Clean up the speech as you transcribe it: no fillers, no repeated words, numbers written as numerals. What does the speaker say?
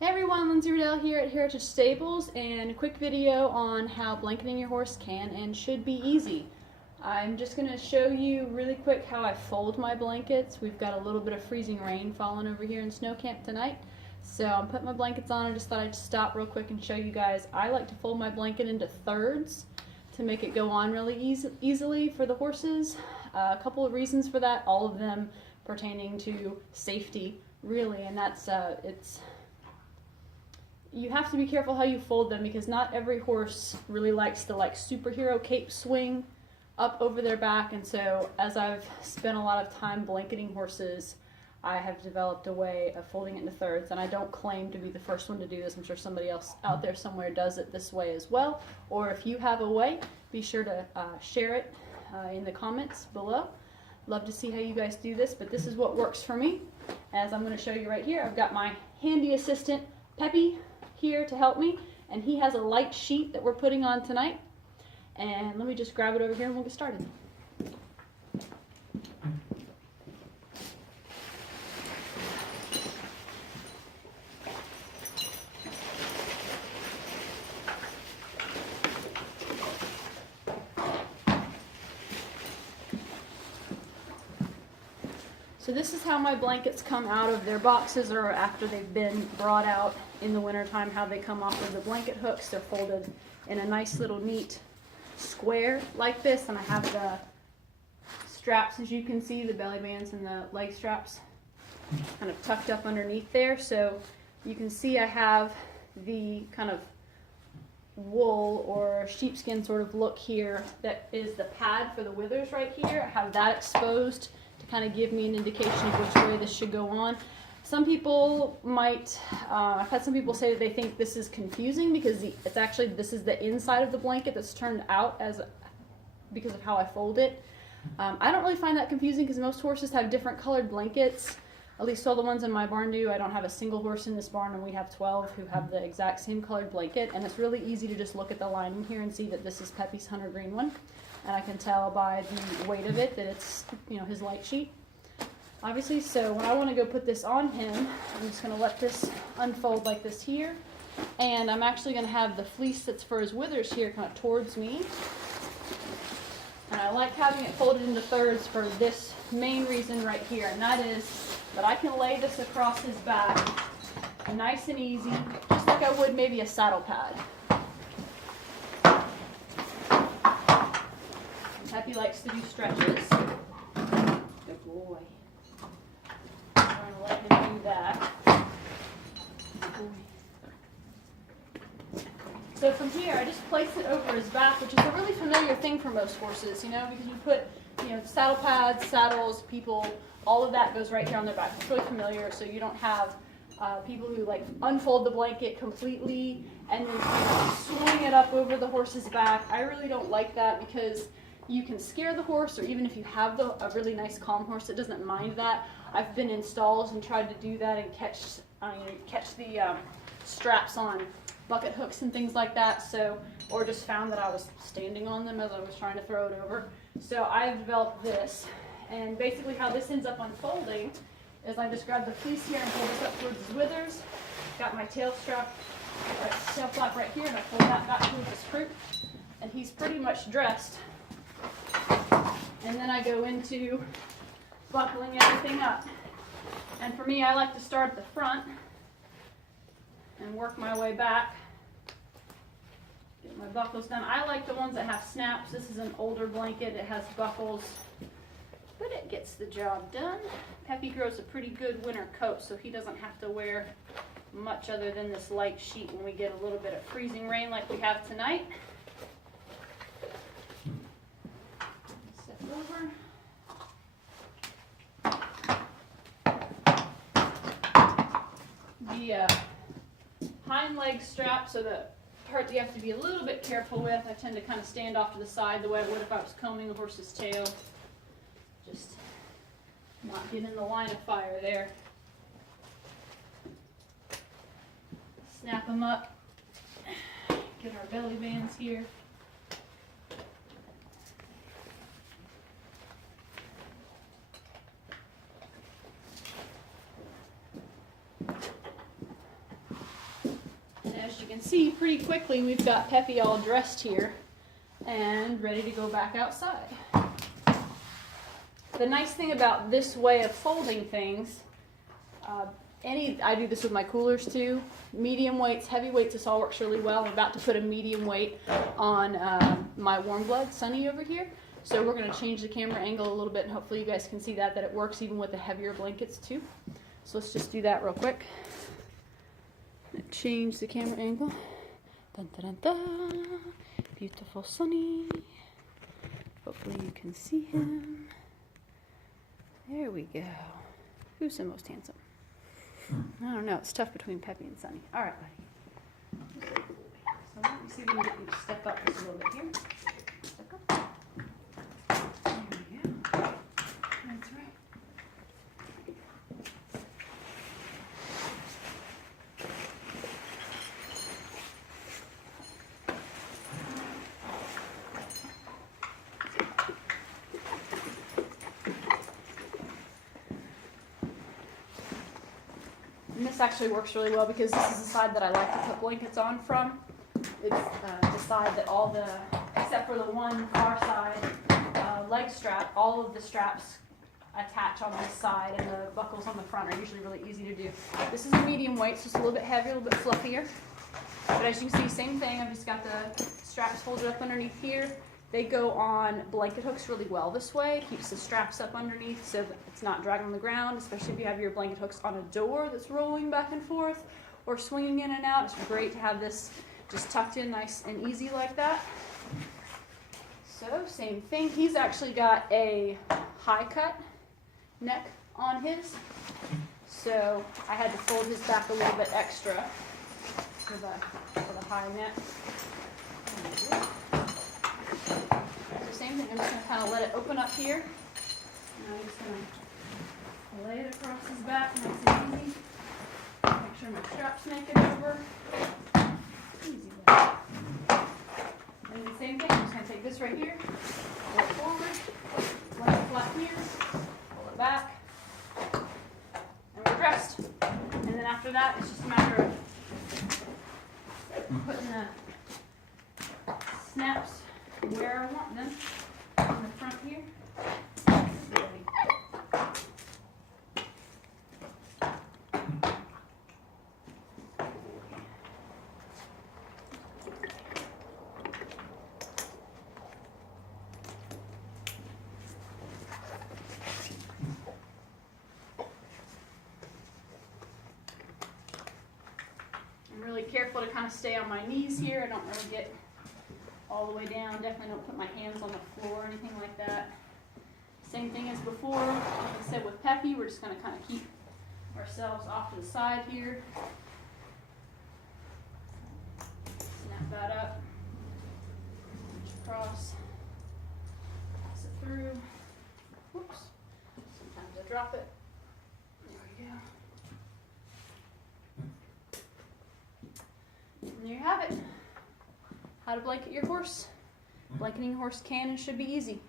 Hey everyone, Lindsay Riddell here at Heritage Stables, and a quick video on how blanketing your horse can and should be easy. I'm just going to show you really quick how I fold my blankets. We've got a little bit of freezing rain falling over here in Snow Camp tonight, so I'm putting my blankets on. I just thought I'd stop real quick and show you guys. I like to fold my blanket into thirds to make it go on really easily for the horses. A couple of reasons for that, all of them pertaining to safety, really, and that's you have to be careful how you fold them because not every horse really likes the superhero cape swing up over their back, and so as I've spent a lot of time blanketing horses, I have developed a way of folding it into thirds, and I don't claim to be the first one to do this. I'm sure somebody else out there somewhere does it this way as well, or if you have a way, be sure to share it in the comments below. Love to see how you guys do this, but this is what works for me. As I'm going to show you right here, I've got my handy assistant Peppy here to help me, and he has a light sheet that we're putting on tonight, and let me just grab it over here and we'll get started. So this is how my blankets come out of their boxes, or after they've been brought out in the wintertime, how they come off of the blanket hooks. They're folded in a nice little neat square like this, and I have the straps, as you can see, the belly bands and the leg straps kind of tucked up underneath there. So you can see I have the kind of wool or sheepskin sort of look here that is the pad for the withers right here. I have that exposed to kind of give me an indication of which way this should go on. Some people might, I've had some people say that they think this is confusing because it's actually, this is the inside of the blanket that's turned out because of how I fold it. I don't really find that confusing because most horses have different colored blankets. At least all the ones in my barn do. I don't have a single horse in this barn, and we have 12 who have the exact same colored blanket, and it's really easy to just look at the lining here and see that this is Peppy's hunter green one, and I can tell by the weight of it that it's, you know, his light sheet, obviously. So when I want to go put this on him, I'm just going to let this unfold like this here, and I'm actually going to have the fleece that's for his withers here kind of towards me, and I like having it folded into thirds for this main reason right here, and that is that I can lay this across his back nice and easy, just like I would maybe a saddle pad. Peppy likes to do stretches. Good boy. I'm going to let him do that. Good boy. So from here, I just place it over his back, which is a really familiar thing for most horses, you know, because you put, you know, saddle pads, saddles, people, all of that goes right here on their back. It's really familiar, so you don't have people who like unfold the blanket completely and then swing it up over the horse's back. I really don't like that because you can scare the horse, or even if you have a really nice calm horse that doesn't mind that. I've been in stalls and tried to do that and catch the straps on bucket hooks and things like that, so, or just found that I was standing on them as I was trying to throw it over. So I've developed this, and basically how this ends up unfolding is I just grab the fleece here and pull this up towards his withers, got my tail strap, tail flap right here, and I pull that back towards his croup, and he's pretty much dressed. And then I go into buckling everything up. And for me, I like to start at the front and work my way back. Get my buckles done. I like the ones that have snaps. This is an older blanket. It has buckles, but it gets the job done. Peppy grows a pretty good winter coat, so he doesn't have to wear much other than this light sheet when we get a little bit of freezing rain like we have tonight. Step over. The hind leg strap, so the part that you have to be a little bit careful with, I tend to kind of stand off to the side the way I would if I was combing a horse's tail. Just not get in the line of fire there. Snap them up. Get our belly bands here. you can see, pretty quickly we've got Peppy all dressed here and ready to go back outside. The nice thing about this way of folding things, I do this with my coolers too. Medium weights, heavy weights, this all works really well. I'm about to put a medium weight on my warm blood, Sunny, over here. So we're going to change the camera angle a little bit, and hopefully you guys can see that it works even with the heavier blankets too. So let's just do that real quick. Change the camera angle. Dun, dun, dun, dun. Beautiful Sunny. Hopefully you can see him. There we go. Who's the most handsome? I don't know. It's tough between Peppy and Sunny. All right, buddy. So let me see if we can get you to step up just a little bit here. Step up. There we go. That's right. And this actually works really well because this is the side that I like to put blankets on from. It's the side that all the, except for the one far side leg strap, all of the straps attach on this side, and the buckles on the front are usually really easy to do. This is a medium weight, so it's a little bit heavier, a little bit fluffier. But as you can see, same thing. I've just got the straps folded up underneath here. They go on blanket hooks really well this way. It keeps the straps up underneath so that it's not dragging on the ground, especially if you have your blanket hooks on a door that's rolling back and forth or swinging in and out. It's great to have this just tucked in nice and easy like that. So same thing. He's actually got a high cut neck on his. So I had to fold his back a little bit extra for the high neck. Same thing, I'm just going to kind of let it open up here. And I'm just going to lay it across his back nice and easy. Make sure my straps make it over. Easy there. And the same thing, I'm just going to take this right here, pull it forward, lay it flat here, pull it back, and we're dressed. And then after that, it's just a matter of putting the snaps where I want them on the front here. I'm really careful to kind of stay on my knees here. I don't really get all the way down. Definitely don't put my hands on the floor or anything like that. Same thing as before. Like I said with Peppy, we're just going to kind of keep ourselves off to the side here. Snap that up. Reach across. Pass it through. Whoops. Sometimes I drop it. There we go. And there you have it. How to blanket your horse. Blanketing a horse can and should be easy.